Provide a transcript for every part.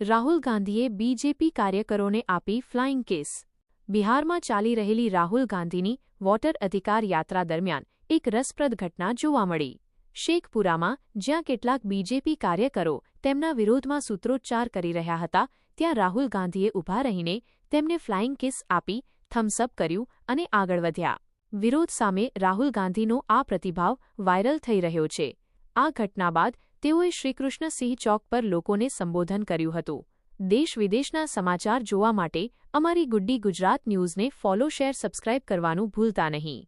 રાહુલ ગાંધીએ બીજેપી કાર્યકરોને આપી ફ્લાઇંગ કિસ. બિહારમાં ચાલી રહેલી રાહુલ ગાંધીની વોટર અધિકાર યાત્રા દરમિયાન એક રસપ્રદ ઘટના જોવા મળી. શેખપુરામાં, જ્યાં કેટલાક બીજેપી કાર્યકરો તેમના વિરોધમાં સૂત્રોચ્ચાર કરી રહ્યા હતા, ત્યાં રાહુલ ગાંધીએ ઊભા રહીને તેમને ફ્લાઇંગ કિસ આપી થમ્સઅપ કર્યું અને આગળ વધ્યા. વિરોધ સામે રાહુલ ગાંધીનો આ પ્રતિભાવ વાયરલ થઈ રહ્યો છે. આ ઘટના બાદ તેઓએ શ્રીકૃષ્ણસિંહ ચોક પર લોકોને સંબોધન કર્યું હતું દેશ વિદેશના સમાચાર જોવા માટે અમારી ગુડ્ડી ગુજરાત ન્યૂઝને ફોલો શેર સબસ્ક્રાઇબ કરવાનું ભૂલતા નહીં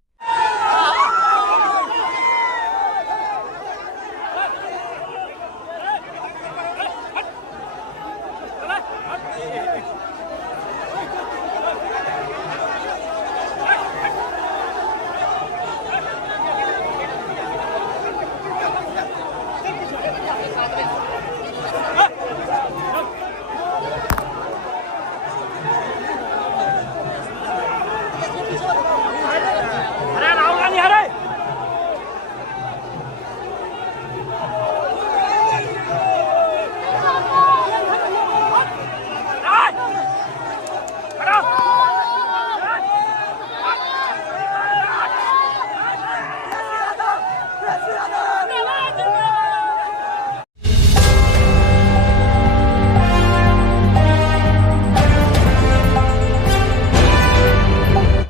Hey!